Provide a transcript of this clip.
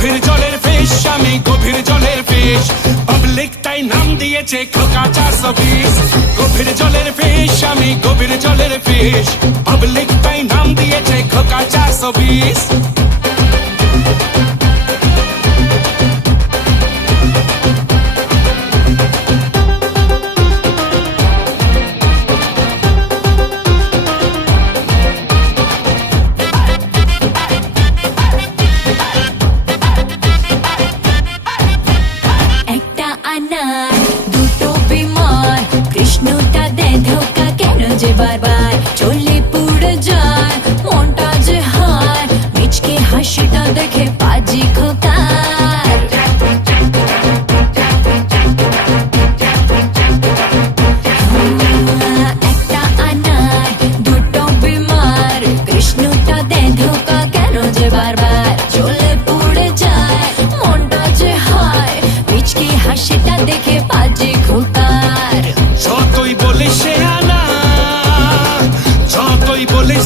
গভীর জলের ফিশ, আমি গভীর জলের ফিশ। পাবলিক তাই নাম দিয়েছে খোকা 420। গভীর জলের ফিশ, আমি গভীর জলের ফিশ। পাবলিক তাই নাম দিয়েছে খোকা 420। একটা আনার দুটো বিমার, কৃষ্ণটা দেয় ধোকা কেন যে বারবার চলে পুড়ে যায় মনটা যে হায়, মিচকে হাসিটা দেখে পাজি খোকার। একটা আনার দুটো বিমার, কৃষ্ণটা দেয় ধোকা কেন যে বারবার চলে পুড়ে যায় মনটা যে হায়, মিচকে হাসিটা দেখে পাজি খোকার। যতই বলিস সে আনা, যতই বলিস